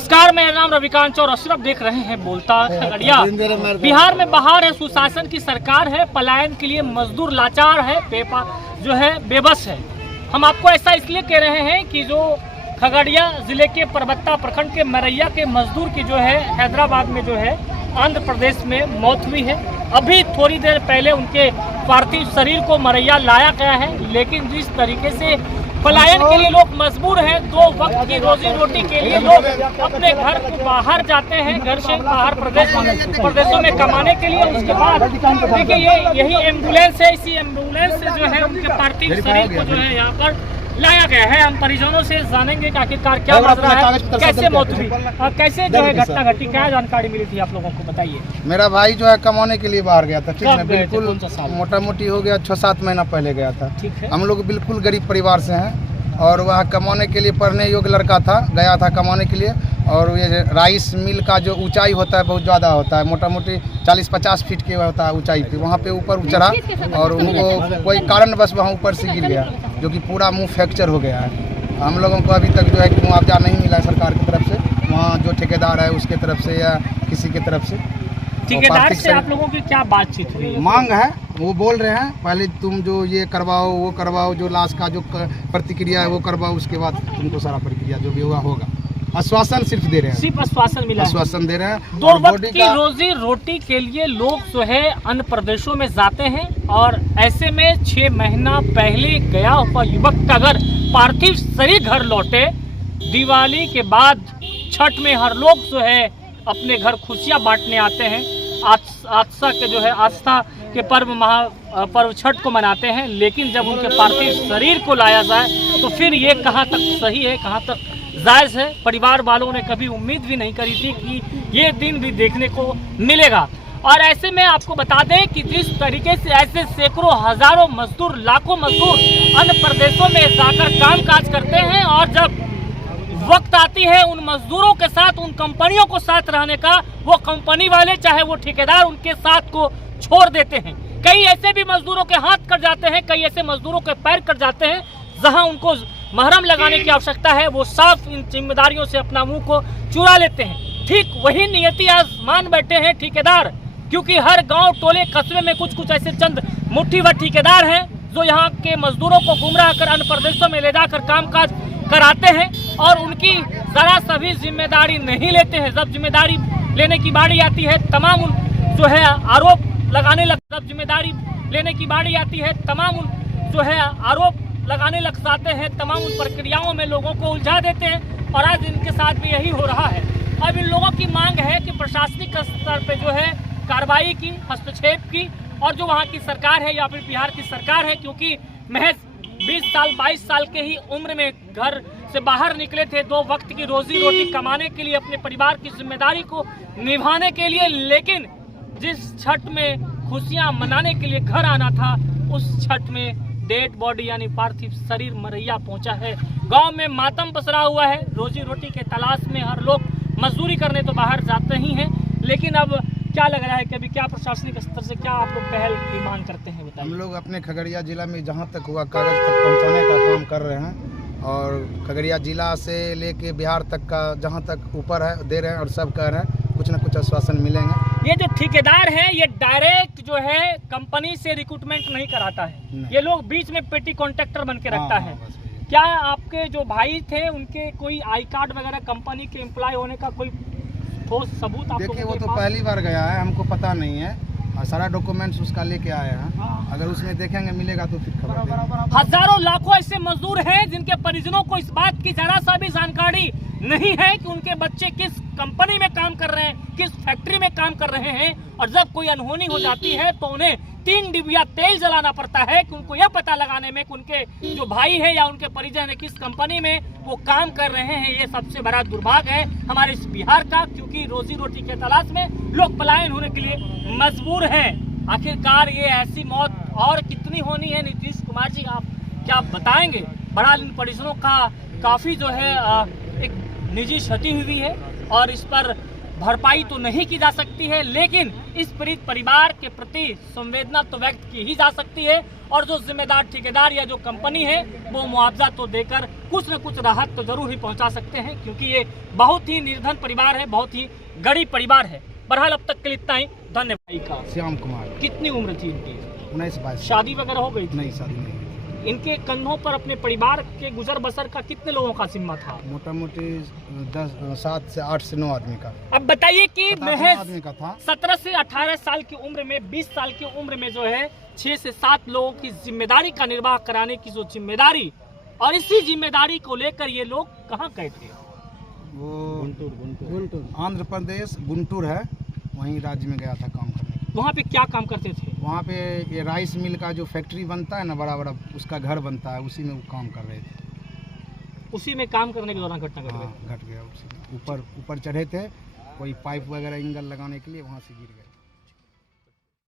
नमस्कार, मेरा नाम रविकांत और अशरफ देख रहे हैं बोलता खगड़िया। बिहार में बहार है, सुशासन की सरकार है, पलायन के लिए मजदूर लाचार है, जो है बेबस है। हम आपको ऐसा इसलिए कह रहे हैं कि जो खगड़िया जिले के परबत्ता प्रखंड के मरैया के मजदूर की जो है हैदराबाद में जो है आंध्र प्रदेश में मौत हुई है। अभी थोड़ी देर पहले उनके पार्थिव शरीर को मरैया लाया गया है, लेकिन जिस तरीके से पलायन के लिए लोग मजबूर हैं, 2 वक्त की रोजी रोटी के लिए लोग अपने घर को बाहर जाते हैं, घर से बाहर प्रदेशों में कमाने के लिए। उसके बाद देखिए यही एम्बुलेंस है, इसी एम्बुलेंस से जो है उनके पार्थिव शरीर को जो है यहाँ पर लाया गया है। हम परिजनों से जानेंगे कि आखिरकार क्या माजरा है, कैसे मौत हुई और कैसे जो है घटना घटी, क्या जानकारी मिली थी आप लोगों को, बताइए। मेरा भाई जो है कमाने के लिए बाहर गया था, ठीक है, बिल्कुल मोटा मोटी हो गया 6-7 महीना पहले गया था। ठीक है, हम लोग बिल्कुल गरीब परिवार से हैं और वह कमाने के लिए पढ़ने योग्य लड़का था, गया था कमाने के लिए। और ये राइस मिल का जो ऊंचाई होता है बहुत ज़्यादा होता है, मोटा मोटी 40-50 फीट के होता है ऊंचाई पे। वहाँ पे ऊपर चढ़ा और उनको कोई कारणवश वहाँ ऊपर से गिर गया, जो कि पूरा मुंह फ्रैक्चर हो गया है। हम लोगों को अभी तक जो है कि मुआवजा नहीं मिला है सरकार की तरफ से, वहाँ जो ठेकेदार है उसके तरफ से या किसी की तरफ से। ठेकेदार से आप लोगों की क्या बातचीत हुई? मांग है, वो बोल रहे हैं पहले तुम जो ये करवाओ वो करवाओ, जो लाश का जो प्रतिक्रिया है वो करवाओ, उसके बाद तुमको सारा प्रक्रिया जो भी होगा। आश्वासन सिर्फ दे रहे हैं, सिर्फ आश्वासन मिला, आश्वासन दे रहे हैं। 2 वक्त की रोजी रोटी के लिए लोग जो है अन्य प्रदेशों में जाते हैं और ऐसे में 6 महीना पहले गया हुआ युवक का अगर पार्थिव शरीर घर लौटे, दिवाली के बाद छठ में हर लोग जो है अपने घर खुशियां बांटने आते हैं, आस्था के पर्व छठ को मनाते हैं, लेकिन जब उनके पार्थिव शरीर को लाया जाए तो फिर ये कहाँ तक सही है, कहाँ तक जायज़ है। परिवार वालों ने कभी उम्मीद भी नहीं करी थी कि ये दिन भी देखने को मिलेगा। और ऐसे में आपको बता दें कि जिस तरीके से ऐसे सैकड़ों हजारों मजदूर, लाखों मजदूर अन्य प्रदेशों में जाकर काम काज करते हैं और जब वक्त आती है उन मजदूरों के साथ, उन कंपनियों को साथ रहने का, वो कंपनी वाले चाहे वो ठेकेदार उनके साथ को छोड़ देते हैं। कई ऐसे भी मजदूरों के हाथ कट जाते हैं, कई ऐसे मजदूरों के पैर कट जाते हैं, जहां उनको महरम लगाने की आवश्यकता है वो साफ इन जिम्मेदारियों से अपना मुंह को चुरा लेते हैं। ठीक वही नियति आज मान बैठे हैं ठेकेदार, क्योंकि हर गांव टोले कस्बे में कुछ ऐसे चंद मुट्ठी भर ठेकेदार हैं जो यहाँ के मजदूरों को गुमराह कर अन्य प्रदेशों में ले जाकर कामकाज कराते हैं और उनकी जरा सभी जिम्मेदारी नहीं लेते हैं। जब जिम्मेदारी लेने की बारी आती है तमाम जो है आरोप लगाने लग जाते हैं, तमाम उन प्रक्रियाओं में लोगों को उलझा देते हैं और आज इनके साथ भी यही हो रहा है। अब इन लोगों की मांग है कि प्रशासनिक स्तर पे जो है कार्रवाई की, हस्तक्षेप की, और जो वहाँ की सरकार है या फिर बिहार की सरकार है, क्योंकि महज 20 साल 22 साल के ही उम्र में घर से बाहर निकले थे 2 वक्त की रोजी रोटी कमाने के लिए, अपने परिवार की जिम्मेदारी को निभाने के लिए, लेकिन जिस छठ में खुशियां मनाने के लिए घर आना था उस छठ में डेड बॉडी यानी पार्थिव शरीर मरैया पहुंचा है। गांव में मातम पसरा हुआ है। रोजी रोटी के तलाश में हर लोग मजदूरी करने तो बाहर जाते ही हैं, लेकिन अब क्या लग रहा है कि अभी क्या प्रशासनिक स्तर से क्या आप लोग पहल की मांग करते हैं, बताइए। हम लोग अपने खगड़िया जिला में जहाँ तक हुआ कागज तक पहुँचाने का काम कर रहे हैं और खगड़िया जिला से लेके बिहार तक का जहाँ तक ऊपर है दे रहे हैं और सब कह रहे हैं कुछ न कुछ आश्वासन मिलेंगे। ये जो ठेकेदार है ये डायरेक्ट जो है कंपनी से रिक्रूटमेंट नहीं कराता है, ये लोग बीच में पेटी कॉन्ट्रैक्टर बन के रखता है। क्या आपके जो भाई थे उनके कोई आई कार्ड वगैरह कंपनी के एम्प्लॉय होने का कोई ठोस सबूत? देखिए वो तो पहली बार गया है, हमको पता नहीं है, सारा डॉक्यूमेंट्स उसका लेके आए हैं। अगर उसमें देखेंगे मिलेगा तो फिर खबर देंगे। हजारों लाखों ऐसे मजदूर हैं जिनके परिजनों को इस बात की जरा सा भी जानकारी नहीं है कि उनके बच्चे किस कंपनी में काम कर रहे हैं, किस फैक्ट्री में काम कर रहे हैं, और जब कोई अनहोनी हो जाती है तो उन्हें 3 डिबिया तेल जलाना पड़ता है कि उनको यह पता लगाने में कि उनके जो भाई है या उनके परिजन है किस कंपनी में वो काम कर रहे हैं। ये सबसे बड़ा दुर्भाग्य है हमारे इस बिहार का, क्योंकि रोजी रोटी के तलाश में लोग पलायन होने के लिए मजबूर हैं। आखिरकार ये ऐसी मौत और कितनी होनी है? नीतीश कुमार जी आप क्या बताएंगे? बहरहाल इन परिजनों का काफ़ी जो है एक निजी क्षति हुई है और इस पर भरपाई तो नहीं की जा सकती है, लेकिन इस पीड़ित परिवार के प्रति संवेदना तो व्यक्त की ही जा सकती है और जो जिम्मेदार ठेकेदार या जो कंपनी है वो मुआवजा तो देकर कुछ न कुछ राहत तो जरूर ही पहुंचा सकते हैं, क्योंकि ये बहुत ही निर्धन परिवार है, बहुत ही गरीब परिवार है। बहरहाल अब तक के लिए इतना ही। धन्यवाद। का श्याम कुमार, कितनी उम्र थी इनकी? 19-22। शादी वगैरह हो गई थी? नहीं, शादी नहीं। इनके कंधों पर अपने परिवार के गुजर बसर का कितने लोगों का जिम्मा था? मोटा मोटी 7 से 8 से 9 आदमी का। अब बताइए कि 7 महज आदमी का था। 17 से 18 साल की उम्र में, 20 साल की उम्र में जो है 6 से 7 लोगों की जिम्मेदारी का निर्वाह कराने की जो जिम्मेदारी, और इसी जिम्मेदारी को लेकर ये लोग कहाँ गए थे? वो गुंटूर आंध्र प्रदेश गुंटूर है, वहीं राज्य में गया था काम करने। वहाँ पे क्या काम करते थे? वहाँ पे ये राइस मिल का जो फैक्ट्री बनता है ना, बड़ा बड़ा, उसका घर बनता है, उसी में वो काम कर रहे थे। उसी में काम करने के दौरान घटना घट गई। हाँ, घट गया उसी में। ऊपर चढ़े थे, कोई पाइप वगैरह एंगल लगाने के लिए, वहाँ से गिर गए।